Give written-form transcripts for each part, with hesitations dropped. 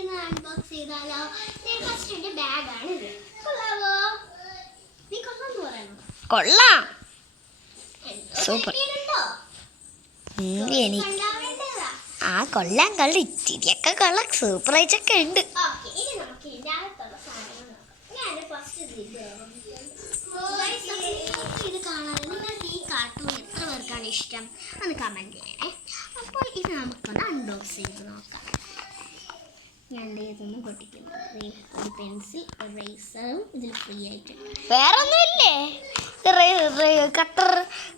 നമുക്കിന്ന് അൺബോക്സ് ചെയ്താലോ? ഫസ്റ്റ് എന്റെ ബാഗാണ് ഇത്. കൊള്ളാവോ? നീ കൊള്ളാന്ന് പറയണം. കൊള്ളാം, സൂപ്പർ. ആ കൊള്ളാം, കൊള്ളാം, ഇച്ചിരിയൊക്കെ കൊള്ളാം, സൂപ്പർ ആയിട്ടൊക്കെ ഉണ്ട്. ഇനി നമുക്ക് ഇതിന്റെ അകത്തുള്ള സാധനങ്ങൾ നോക്കാം. ഞാൻ ഫസ്റ്റ് ഇത് കാണാൻ നിങ്ങൾക്ക് ഈ കാർട്ടൂൺ എത്ര പേർക്കാണ് ഇഷ്ടം ഒന്ന് കമന്റ് ചെയ്യണേ. അപ്പോൾ ഇത് നമുക്കൊന്ന് അൺബോക്സ് ചെയ്ത് നോക്കാം. ഞാൻ ഇതൊന്നും പൊട്ടിക്കുന്നത് ഒരു പെൻസിൽ എറേസറും ഇതിൽ ഫ്രീ ആയിട്ട്. വേറെ ഒന്നുമില്ലേ?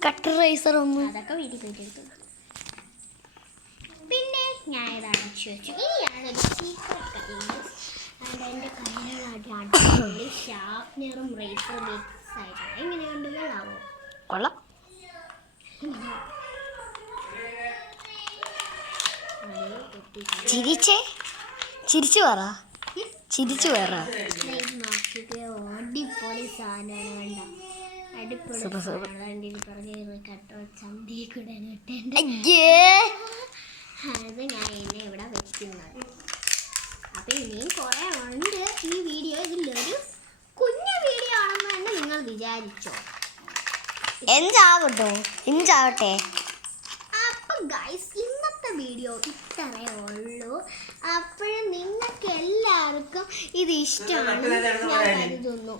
കട്ടർ റൈസർ ഒന്നും അതൊക്കെ വീട്ടിൽ പോയിട്ട് എടുത്തു. പിന്നെ ഞാൻ ഇത് അടച്ചു വെച്ചു. ഇനി ഞാനൊരു സീക്രട്ട് എൻ്റെ കയ്യിലുള്ള ഷാർപ്നറും റേസറും മിക്സ് ആയിട്ടാണ്. എങ്ങനെയുണ്ട്? കൊള്ളാവോ? കൊള്ളാം. ചിരിച്ചു പറ. അടിപൊളി സാധനമാണ്. കണ്ട അടിപൊളി സാധനമാണ്. പറഞ്ഞ കട്ടോ ചന്തി കൂടെ അത് ഞാൻ എന്നെ ഇവിടെ വെക്കുന്നത്. അപ്പൊ ഇനിയും കുറെ ഉണ്ട് ഈ വീഡിയോ. ഇതിലൊരു കുഞ്ഞു വീഡിയോ ആണെന്ന് തന്നെ നിങ്ങൾ വിചാരിച്ചോ? എഞ്ചാവട്ടെ. അപ്പൊ ഗൈസ് ഇന്നത്തെ വീഡിയോ ഇത്രയേ ഉള്ളൂ. അപ്പോഴും നിങ്ങൾക്ക് എല്ലാവർക്കും ഇത് ഇഷ്ടമാണ് ഞാൻ കരുതുന്നു.